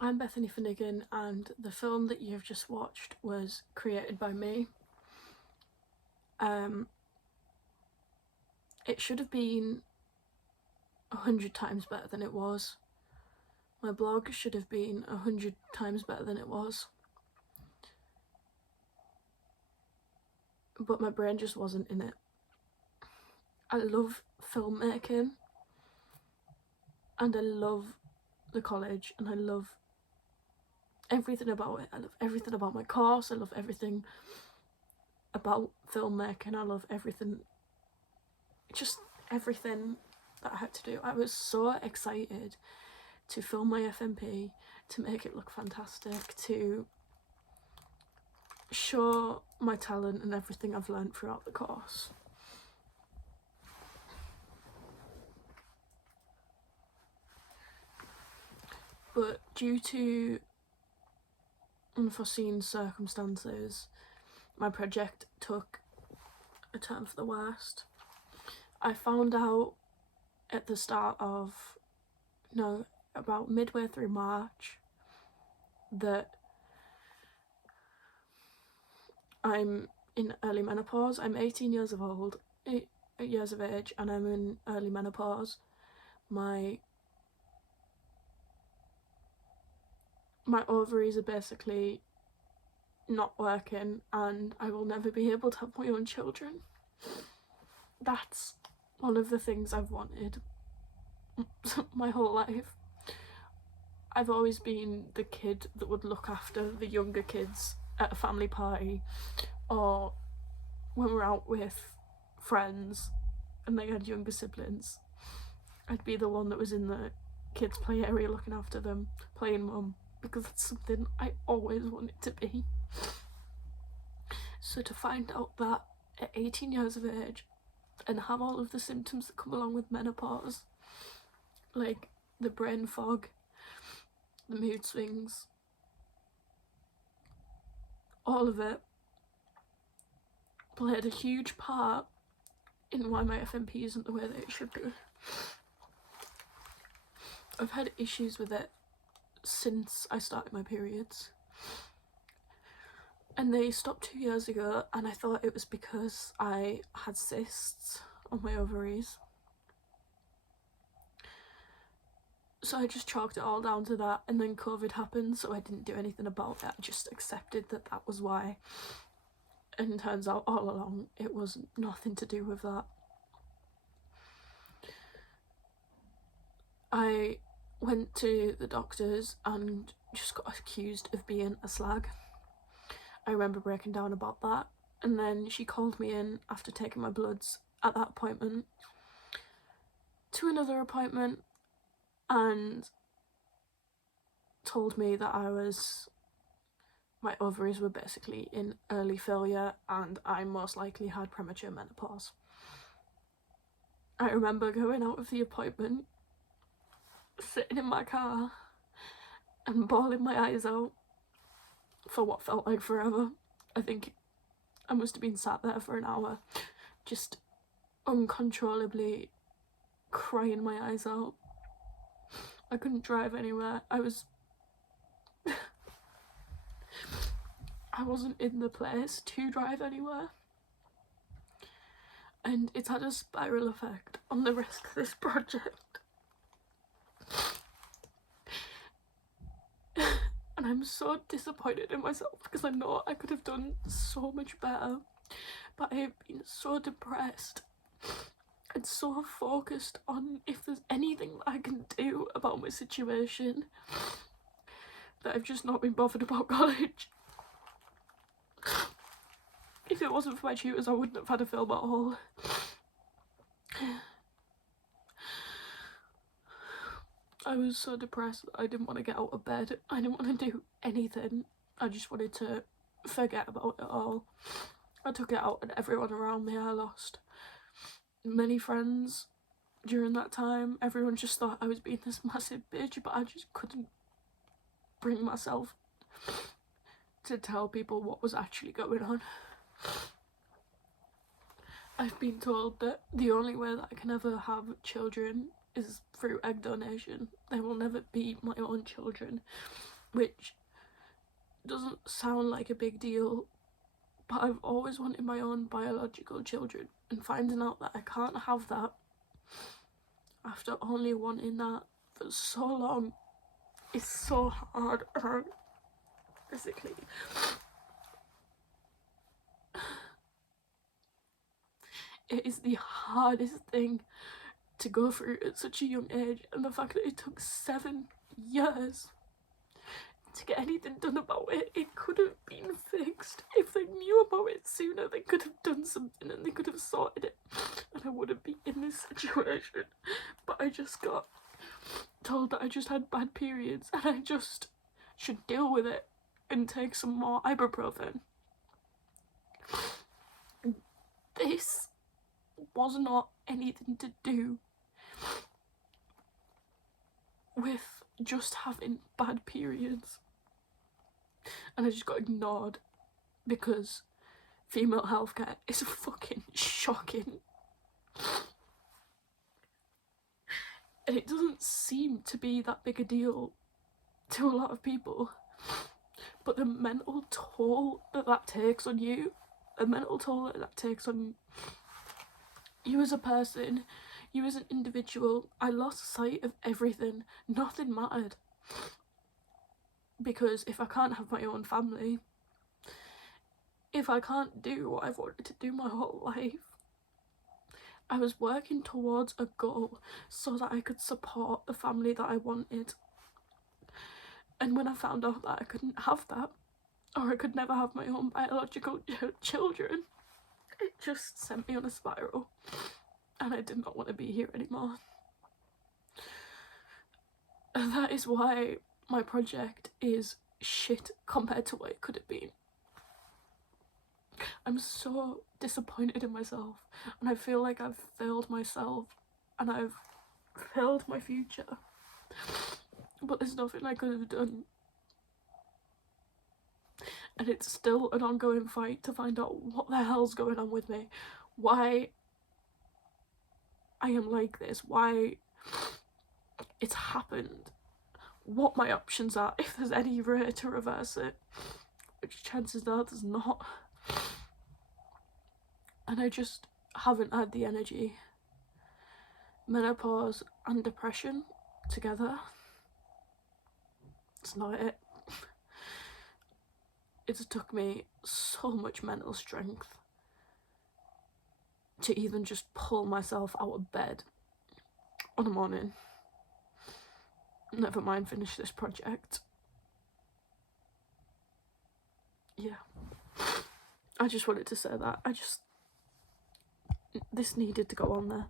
I'm Bethany Finnegan, and the film that you've just watched was created by me. It should have been 100 times better than it was. My blog should have been 100 times better than it was. But my brain just wasn't in it. I love filmmaking, and I love the college, and I love everything about it. I love everything about my course. I love everything about filmmaking. I love everything, just everything that I had to do. I was so excited to film my FMP, to make it look fantastic, to show my talent and everything I've learned throughout the course. But due to unforeseen circumstances, my project took a turn for the worst. I found out at the start of, about midway through March, that I'm in early menopause. I'm 18 years of age, and I'm in early menopause. My ovaries are basically not working, and I will never be able to have my own children. That's one of the things I've wanted my whole life. I've always been the kid that would look after the younger kids at a family party, or when we're out with friends and they had younger siblings. I'd be the one that was in the kids' play area looking after them, playing mum, because it's something I always wanted to be. So to find out that at 18 years of age and have all of the symptoms that come along with menopause, like the brain fog, the mood swings, all of it played a huge part in why my FMP isn't the way that it should be. I've had issues with it since I started my periods, and they stopped 2 years ago, and I thought it was because I had cysts on my ovaries. So I just chalked it all down to that, and then COVID happened, so I didn't do anything about it. I just accepted that that was why, and it turns out all along it was nothing to do with that. I went to the doctors and just got accused of being a slag. I remember breaking down about that, and then she called me in after taking my bloods at that appointment to another appointment and told me that my ovaries were basically in early failure and I most likely had premature menopause. I remember going out of the appointment, sitting in my car and bawling my eyes out for what felt like forever. I think I must have been sat there for an hour, just uncontrollably crying my eyes out. I couldn't drive anywhere. I wasn't in the place to drive anywhere. And it's had a spiral effect on the rest of this project. And I'm so disappointed in myself because I know I could have done so much better, but I have been so depressed and so focused on if there's anything that I can do about my situation that I've just not been bothered about college. If it wasn't for my tutors, I wouldn't have had a film at all. I was so depressed that I didn't want to get out of bed. I didn't want to do anything. I just wanted to forget about it all. I took it out on everyone around me. I lost many friends during that time. Everyone just thought I was being this massive bitch, but I just couldn't bring myself to tell people what was actually going on. I've been told that the only way that I can ever have children is through egg donation. They will never be my own children, which doesn't sound like a big deal, but I've always wanted my own biological children, and finding out that I can't have that after only wanting that for so long is so hard. Basically, it is the hardest thing to go through at such a young age, and the fact that it took 7 years to get anything done about it, it could have been fixed. If they knew about it sooner, they could have done something and they could have sorted it, and I wouldn't be in this situation. But I just got told that I just had bad periods and I just should deal with it and take some more ibuprofen. This was not anything to do with just having bad periods, and I just got ignored because female healthcare is fucking shocking, and it doesn't seem to be that big a deal to a lot of people, but the mental toll that takes on you, the mental toll that takes on you as a person, you as an individual. I lost sight of everything. Nothing mattered. Because if I can't have my own family, if I can't do what I've wanted to do my whole life, I was working towards a goal so that I could support the family that I wanted. And when I found out that I couldn't have that, or I could never have my own biological children, it just sent me on a spiral. And I did not want to be here anymore. And that is why my project is shit compared to what it could have been. I'm so disappointed in myself, and I feel like I've failed myself and I've failed my future. But there's nothing I could have done. And it's still an ongoing fight to find out what the hell's going on with me. Why I am like this, why it's happened, what my options are, if there's any way to reverse it, which chances are there's not. And I just haven't had the energy. Menopause and depression together, it's not it. It's took me so much mental strength to even just pull myself out of bed on a morning. Never mind finish this project. Yeah. I just wanted to say that. This needed to go on there.